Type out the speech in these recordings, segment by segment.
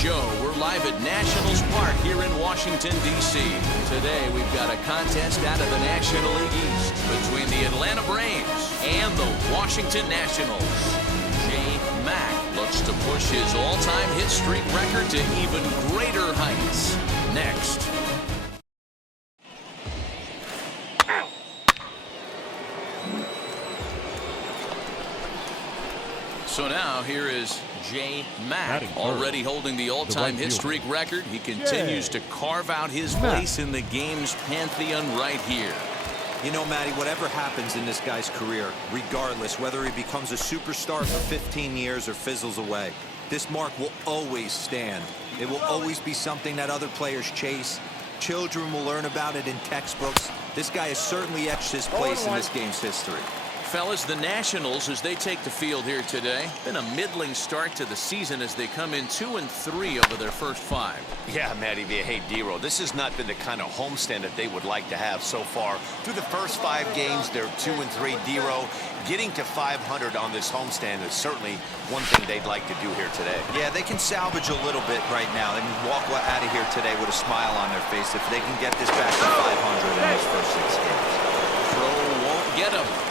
show. We're live at Nationals Park here in Washington, D.C. Today, we've got a contest out of the National League East between the Atlanta Braves and the Washington Nationals. Jay Mack looks to push his all-time hit streak record to even greater heights. Next. So now here is Jay Mack, already holding the all-time hit streak record. He continues to carve out his place in the game's pantheon right here. You know, Matty, whatever happens in this guy's career, regardless whether he becomes a superstar for 15 years or fizzles away, this mark will always stand. It will always be something that other players chase. Children will learn about it in textbooks. This guy has certainly etched his place in this game's history. Fellas, the Nationals, as they take the field here today, been a middling start to the season as they come in 2-3 over their first 5. Yeah, Matty, hey, D-Row, this has not been the kind of homestand that they would like to have so far. Through the first 5 games, they're 2-3. D-Row, getting to 500 on this homestand is certainly one thing they'd like to do here today. Yeah, they can salvage a little bit right now. They can walk out of here today with a smile on their face if they can get this back to 500 in those first 6 games. Throw won't get him.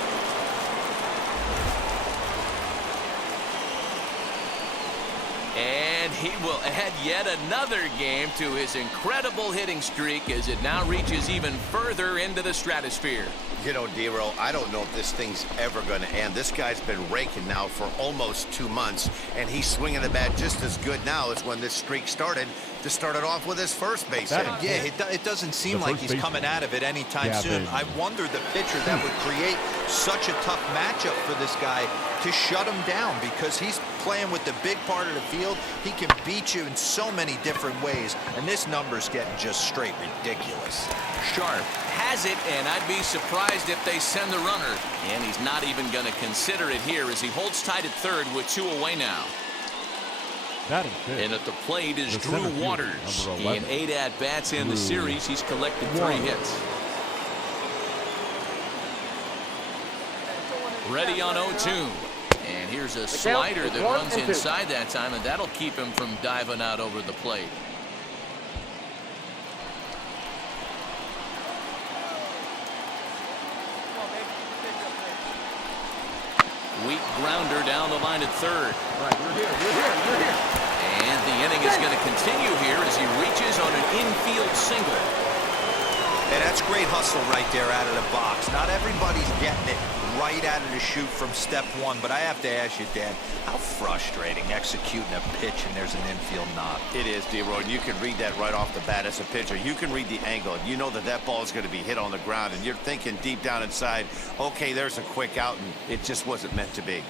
And he will add yet another game to his incredible hitting streak as it now reaches even further into the stratosphere. You know, D-Row, I don't know if this thing's ever going to end. This guy's been raking now for almost 2 months, and he's swinging the bat just as good now as when this streak started to start it off with his first base hit. Yeah, it doesn't seem like he's coming out of it anytime soon. I wonder the pitcher that would create such a tough matchup for this guy to shut him down, because he's playing with the big part of the field. He can beat you in so many different ways, and this number's getting just straight ridiculous. Sharp has it, and I'd be surprised if they send the runner. And he's not even going to consider it here as he holds tight at third with 2 away now. And at the plate is Drew Waters. In 8 at-bats in the series, he's collected 3 hits. Ready on 0-2. And here's a slider that runs inside that time, and that'll keep him from diving out over the plate. Weak grounder down the line at third. And the inning is going to continue here as he reaches on an infield single. And that's great hustle right there out of the box. Not everybody's getting it right out of the chute from step 1, but I have to ask you, Dan, how frustrating executing a pitch and there's an infield knock. It is, D-Roy. You can read that right off the bat as a pitcher. You can read the angle. You know that that ball is going to be hit on the ground, and you're thinking deep down inside, okay, there's a quick out, and it just wasn't meant to be.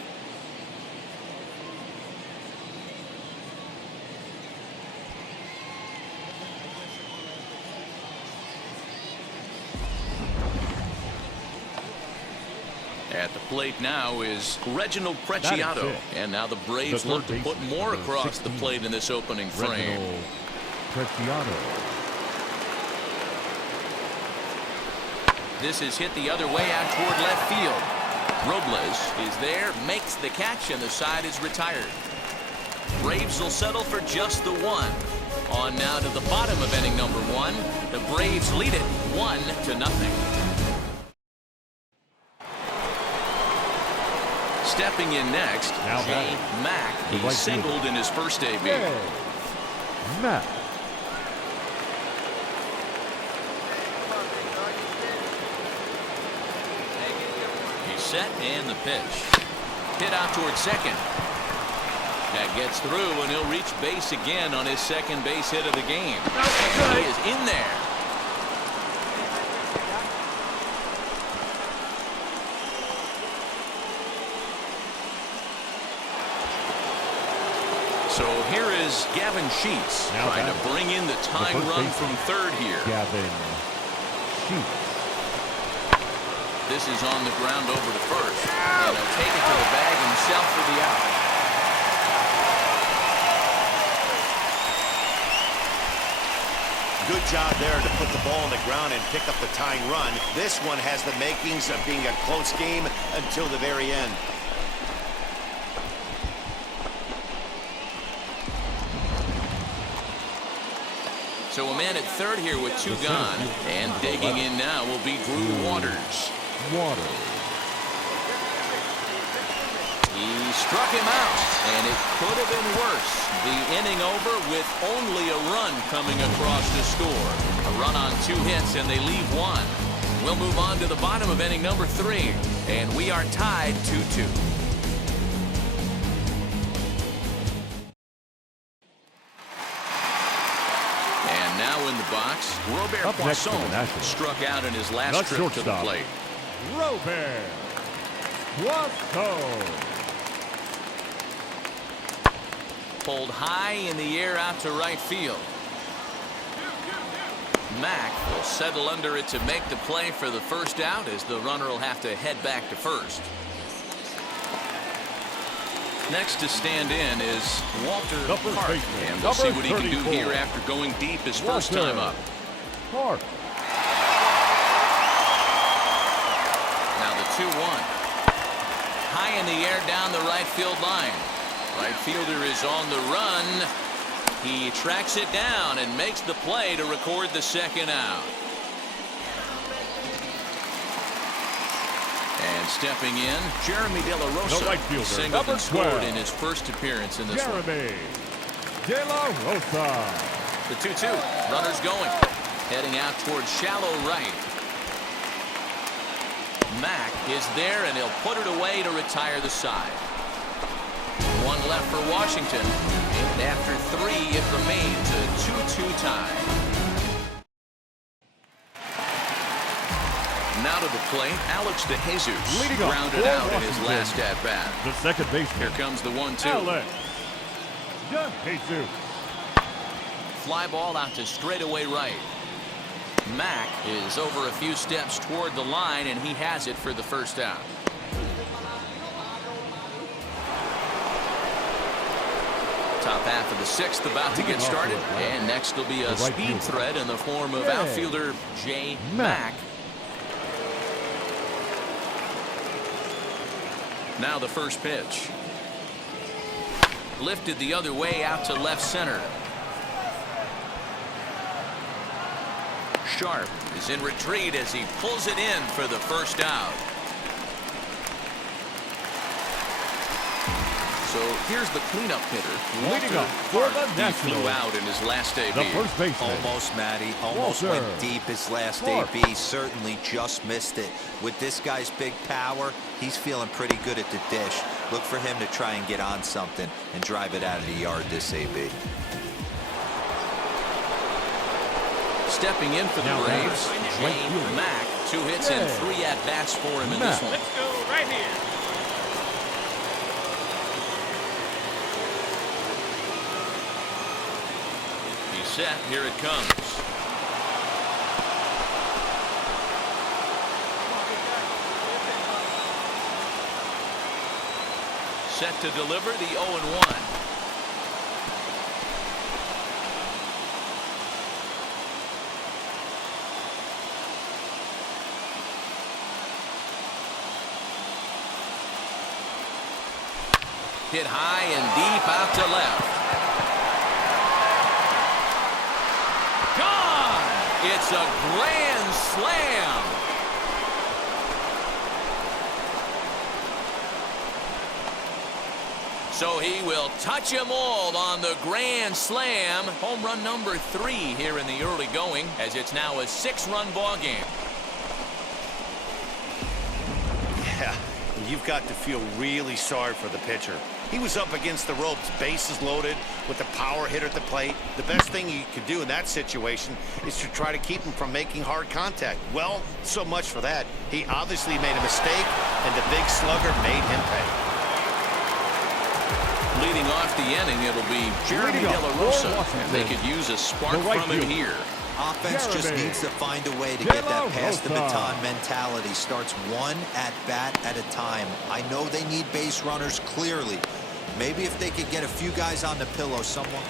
At the plate now is Reginald Preciado. And now the Braves look to put more across the plate in this opening frame. This is hit the other way out toward left field. Robles is there, makes the catch, and the side is retired. Braves will settle for just the 1. On now to the bottom of inning number 1. The Braves lead it 1-0. Stepping in next, Jay Mack. He singled in his first AB. Mack. He's set, and the pitch. Hit out towards second. That gets through, and he'll reach base again on his second base hit of the game. And he is in there. So here is Gavin Sheets trying to bring in the tying run from third here. Gavin Sheets. This is on the ground over to first. And he'll take it to the bag himself for the out. Good job there to put the ball on the ground and pick up the tying run. This one has the makings of being a close game until the very end. So a man at third here with 2 gone. And digging in now will be Drew Waters. He struck him out, and it could have been worse. The inning over with only a run coming across to score. A run on 2 hits, and they leave 1. We'll move on to the bottom of inning number 3, and we are tied 2-2. And now in the box, Robert Poisson struck out in his last trip to the plate. Robert Poisson. Pulled high in the air out to right field. Mack will settle under it to make the play for the first out, as the runner will have to head back to first. Next to stand in is Walter Park, and we'll see what he can do here after going deep his first time up. Park. Now the 2-1. High in the air down the right field line. Right fielder is on the run. He tracks it down and makes the play to record the second out. And stepping in, Jeremy De La Rosa. The right fielder, Singled number and scored 12. in his first appearance in this one. Jeremy De La Rosa. The 2-2. Runners going. Heading out towards shallow right. Mack is there, and he'll put it away to retire the side. 1 left for Washington, and after 3, it remains a 2-2 tie. Now to the plate, Alex DeJesus Leading off grounded for out in his Washington. last at-bat. The second baseman. Here comes the 1-2. Alex DeJesus. Fly ball out to straightaway right. Mack is over a few steps toward the line, and he has it for the first out. Top half of the 6th about to get started, and next will be a speed threat in the form of outfielder Jay Mack. Now the first pitch. Lifted the other way out to left center. Sharp is in retreat as he pulls it in for the first out. So here's the cleanup hitter. Leading up for the He Nationals. flew out in his last debut. The first baseman. Almost, Matty. Almost Walter went deep his last Park. AB. Certainly just missed it. With this guy's big power, he's feeling pretty good at the dish. Look for him to try and get on something and drive it out of the yard this AB. Stepping in for the Now Braves, right Jay fielder. Mack. 2 hits and 3 at-bats for him in this Mack. one. Go right here. He's set. Here it comes. Set to deliver the 0-1. Hit high and deep out to left. Gone! It's a grand slam. So he will touch them all on the grand slam. Home run number 3 here in the early going, as it's now a 6-run ball game. Yeah, you've got to feel really sorry for the pitcher. He was up against the ropes, bases loaded, with a power hitter at the plate. The best thing you could do in that situation is to try to keep him from making hard contact. Well, so much for that. He obviously made a mistake, and the big slugger made him pay. Leading off the inning, it'll be Jeremy De La Rosa, and they could use a spark from him here. Offense just Jeremy needs to find a way to De get La that pass the Rosa. baton mentality. Starts one at bat at a time. I know they need base runners clearly. Maybe if they could get a few guys on the pillow, someone.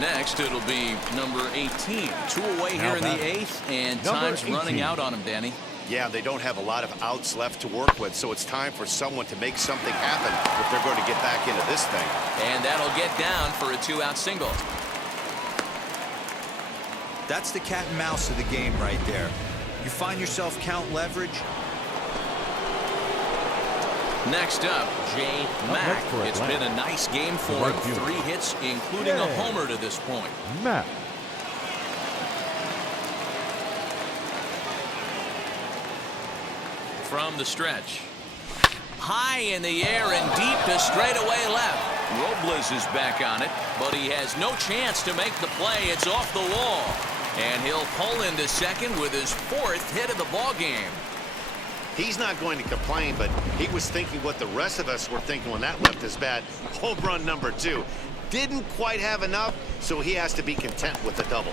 Next, it'll be number 18. 2 away Now here in the batting. 8th, and Number time's running 18. out on him, Danny. Yeah, they don't have a lot of outs left to work with, so it's time for someone to make something happen if they're going to get back into this thing. And that'll get down for a 2-out single. That's the cat and mouse of the game right there. You find yourself count leverage. Next up, Jay Mack. It's been a nice game for him. 3 hits, including a homer to this point. Mack. From the stretch. High in the air and deep to straightaway left. Robles is back on it, but he has no chance to make the play. It's off the wall. And he'll pull into second with his 4th hit of the ballgame. He's not going to complain, but he was thinking what the rest of us were thinking when that left his bat. Home run number 2. Didn't quite have enough, so he has to be content with the double.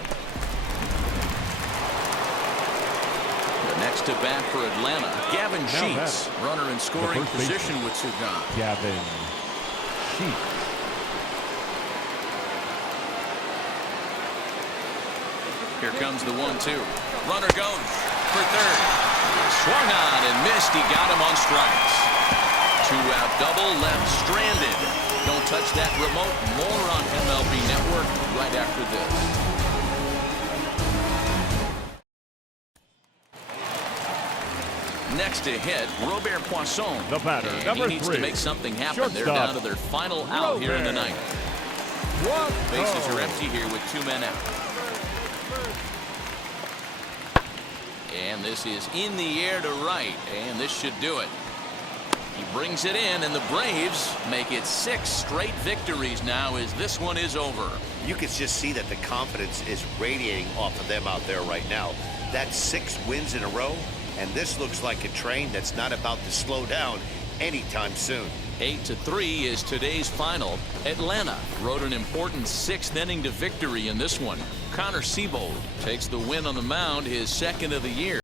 Next to bat for Atlanta, Gavin Sheets. Runner in scoring position with two gone. Gavin Sheets. Here comes the 1-2. Runner goes for third. Swung on and missed. He got him on strikes. 2-out double left stranded. Don't touch that remote. More on MLB Network right after this. Next to hit, Robert Poisson. The batter, and number 3. He needs to make something happen. Shortstop. They're down to their final out here in the ninth. Bases are Whoa. empty here with 2 men out. And this is in the air to right, and this should do it. He brings it in, and the Braves make it 6 straight victories now as this one is over. You can just see that the confidence is radiating off of them out there right now. That's 6 wins in a row, and this looks like a train that's not about to slow down anytime soon. 8-3 is today's final. Atlanta rode an important 6th inning to victory in this one. Connor Siebold takes the win on the mound, his 2nd of the year.